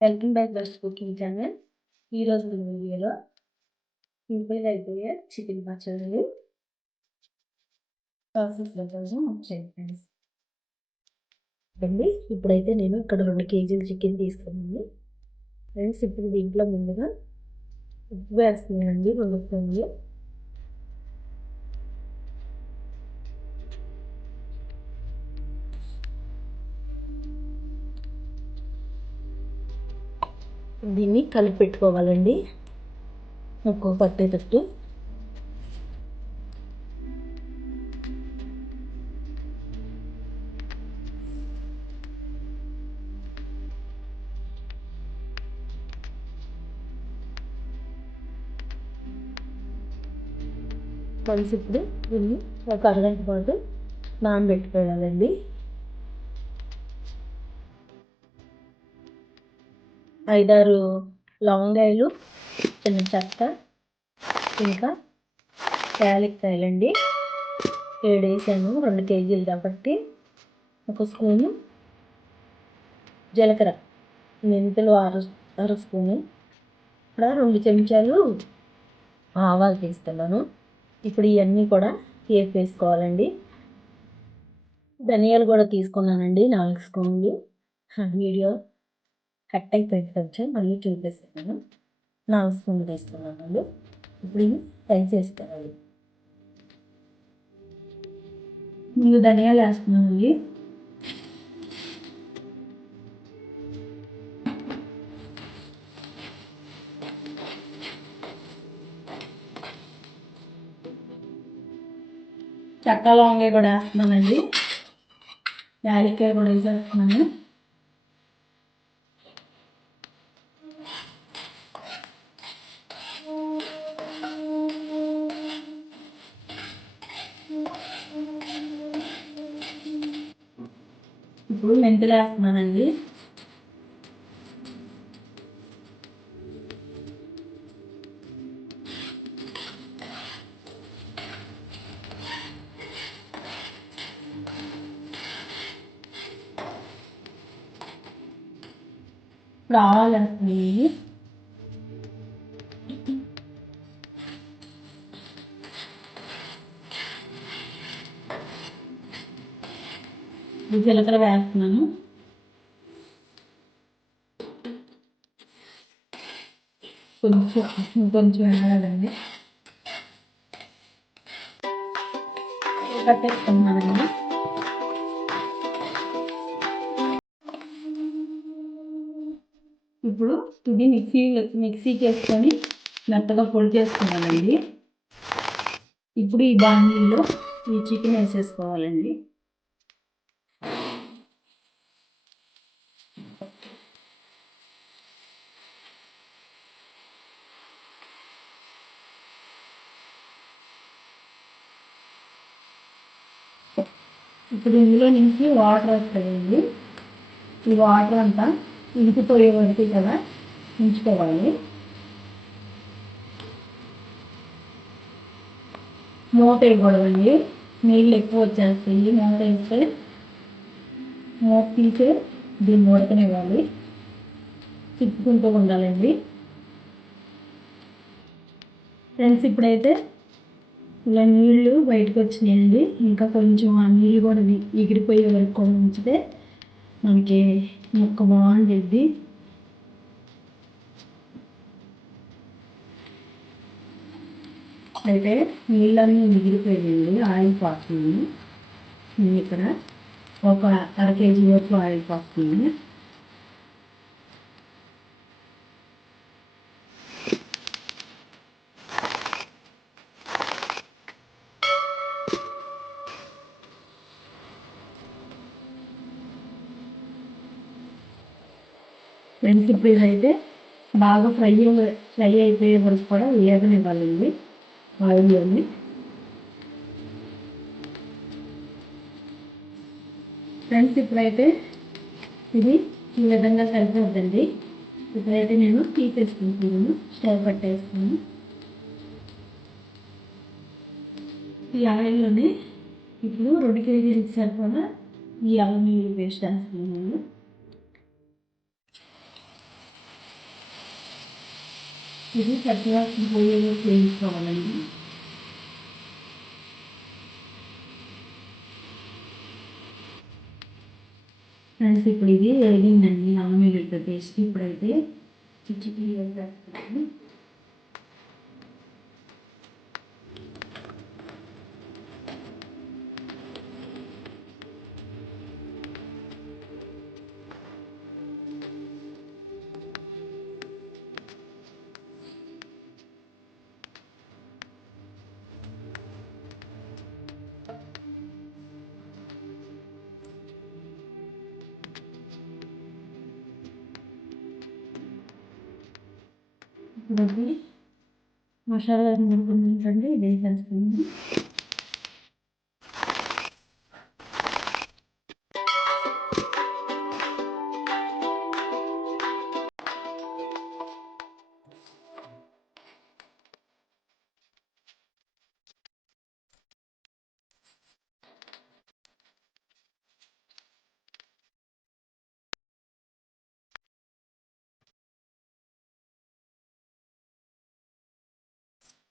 Welcome back best cooking channel. ఈరోజు వీడియోలో simple అయిపోయే చికెన్ పచ్చడి ప్రాసెస్లో కోసం చేయండి అండి ఇప్పుడైతే నేను ఇక్కడ రెండు కేజీలు చికెన్ తీసుకున్నాను. ఫ్రెండ్స్ ఇప్పుడు దీంట్లో ముందుగా ఉప్పు వేస్తున్నానండి రెండు స్పూన్లు. దీన్ని కలిపి పెట్టుకోవాలండి. ఉప్పు పట్టేటట్టు కలిసి ఇప్పుడు దీన్ని ఒక అరగంట పాటు నానబెట్టుకోవాలండి. ఐదారు లవంగాయలు చిన్న చెక్క ఇంకా యాలక్కాయలండి ఏడు వేసాను రెండు కేజీలు కాబట్టి ఒక స్పూను జీలకర్ర మెంతులు అర అర స్పూను. ఇక్కడ రెండు చెంచాలు ఆవాలు తీస్తున్నాను. ఇప్పుడు ఇవన్నీ కూడా వేపేసుకోవాలండి వేసుకోవాలండి. ధనియాలు కూడా తీసుకున్నానండి నాలుగు స్పూన్లు. వీడియో కట్ అయిపోయింది కొంచెం మళ్ళీ చూపిస్తున్నాను. నా స్పూన్లు వేస్తున్నాను ఇప్పుడు ఇవి ఫ్రై చేసుకోవాలి. మీరు ధనియాలు వేస్తున్నాను చక్క లవంగాయ కూడా వేస్తున్నానండి. యాలక్కాయ కూడా వేసేస్తున్నాను. ఇప్పుడు మెంతులు వేస్తున్నానండి. ఇప్పుడు ఆవాలు వేస్తున్నాయి జీలకర్ర వేస్తున్నాను. కొంచెం కొంచెం వేయాలండి. కట్టేసుకున్నానండి ఇప్పుడు ఇది మిక్సీ మిక్సీకి వేసుకొని మెత్తగా పొడి చేసుకున్నానండి. ఇప్పుడు ఈ బాండీలో ఈ చికెన్ వేసేసుకోవాలండి. ఇప్పుడు ఇందులో నుంచి వాటర్ వస్తాయండి ఈ వాటర్ అంతా ఇంకిపోయే వరకు కదా ఉంచుకోవాలి. మూత వేయకూడదండి. నీళ్ళు ఎక్కువ వచ్చేస్తాయి. మూత వేస్తే మూత తీసే దీన్ని ఉడకనివ్వాలి. తిప్పుకుంటూ ఉండాలండి. ఫ్రెండ్స్ ఇప్పుడైతే ఇలా నీళ్ళు బయటకు వచ్చినాయండి. ఇంకా కొంచెం ఆ నీళ్ళు కూడా ఎగిరిపోయే వరకు కూడా ఉంచితే మనకి మొక్క బాగుంటుంది అయితే నీళ్ళన్నీ ఎగిరిపోయాయండి ఆయిల్ పాకుతుంది నేను ఇక్కడ ఒక అర కేజీ వరకు ఆయిల్ పాకుతుంది ఫ్రెండ్స్ పీస్ అయితే బాగా ఫ్రై ఫ్రై అయిపోయే వరకు కూడా వేగనివ్వాలండి. ఆయిల్లోని ఫ్రెండ్స్ ఇప్పుడైతే ఇది ఈ విధంగా సరిపోద్దండి. ఇప్పుడైతే నేను తీసేసుకుంటున్నాను స్టవ్ పట్టేసుకున్నాను ఈ ఆయిల్లోని ఇప్పుడు రెండు కేజీలకి సరిపడా ఈ అల్లం పేస్ట్ వేస్తున్నాను. ఇది చక్కగా పోయేలో వేయించుకోవాలండి ఫ్రెండ్స్ ఇప్పుడు ఇది వేగిందండి అల్లం పేస్ట్ ఇప్పుడైతే చిచ్చికి వేసేస్తాను ఇప్పుడు మసాలా నూరుకుంటుందండి ఇది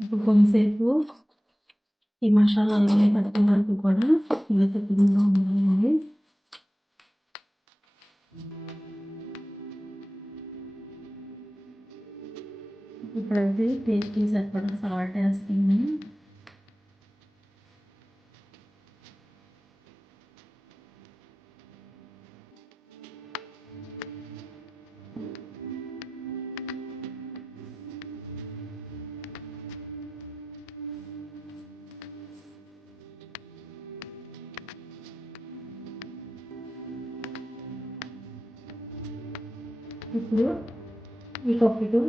ఇప్పుడు కొంతసేపు ఈ మసాలాలు పట్టే వరకు కూడా మెతుకుగా ఉన్నాయి ఇప్పుడు అది టేస్టీ సరిపడా సాల్ట్ వేస్తుంది ఇప్పుడు ఈ కప్పుకు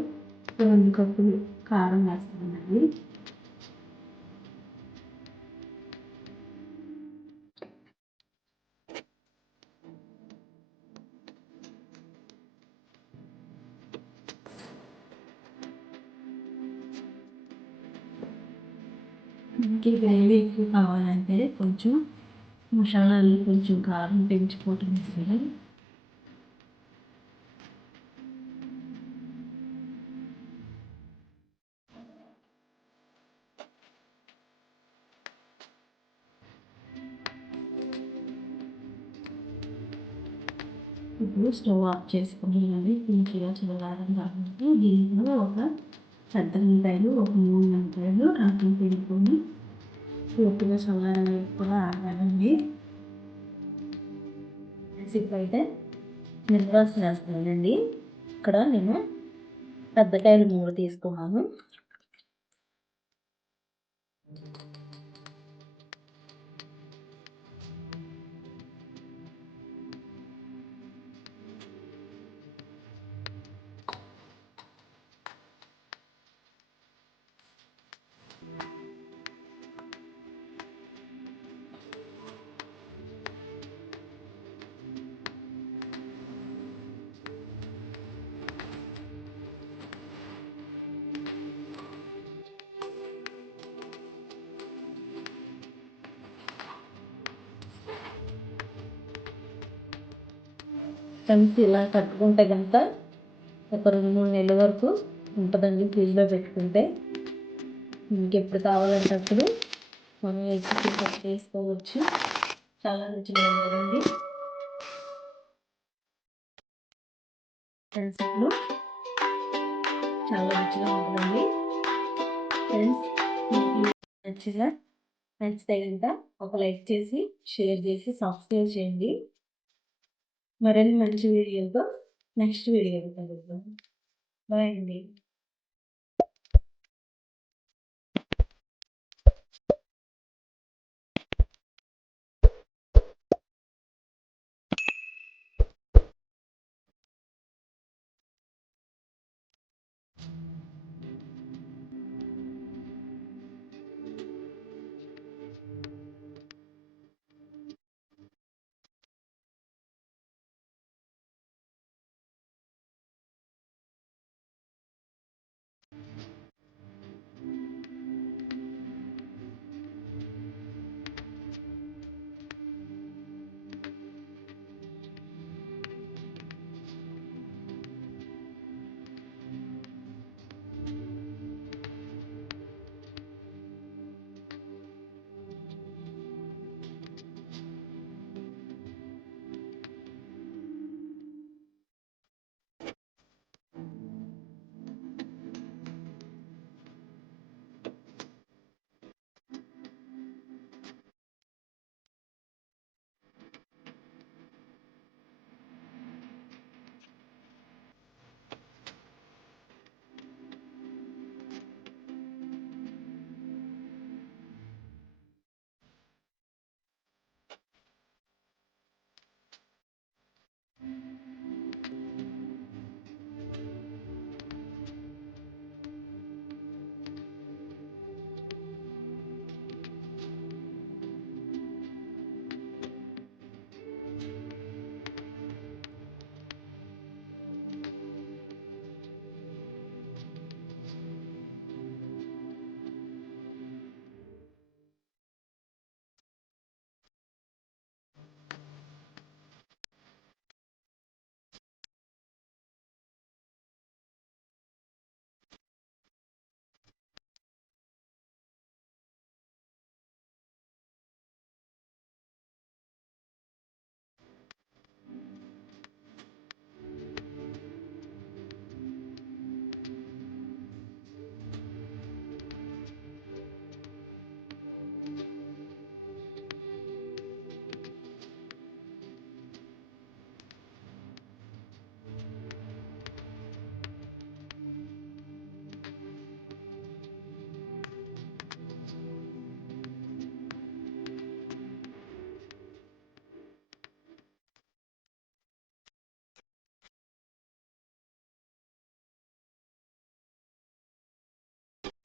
రెండు కప్పులు కారం వేస్తామండి ఇంకే గ్రేవీ ఎక్కువ కావాలంటే కొంచెం మసాలాలు కొంచెం కారం పెంచుకోవటం ఇప్పుడు స్టవ్ ఆఫ్ చేసుకుని మంచిగా చల్లారం కాబట్టి దీంట్లో ఒక పెద్ద నింపాయలు ఒక మూడు నింపాయలు రాత్రి పెట్టుకొని పూర్తిగా చల్లారం కూడా ఆగాలండి ఇప్పుడైతే నిర్వాసన వేస్తానండి ఇక్కడ నేను పెద్దకాయలు మూడు తీసుకున్నాను కలిసి ఇలా కట్టుకుంటే కనుక ఒక రెండు మూడు నెలల వరకు ఉంటుందండి ఫ్రిడ్జ్లో పెట్టుకుంటే. ఇంకెప్పుడు కావాలంటే అప్పుడు మనం ఎగ్స్ కట్ చేసుకోవచ్చు. చాలా రుచిగా ఉంటుందండి ఫ్రెండ్స్ ఇప్పుడు చాలా రుచిగా ఉంటుందండి. ఫ్రెండ్స్ నచ్చిగా నచ్చితే కనుక ఒక లైక్ చేసి షేర్ చేసి సబ్స్క్రైబ్ చేయండి. మరిన్ని మంచి వీడియోతో నెక్స్ట్ వీడియోలో కలుద్దాం. బాయ్ అండి.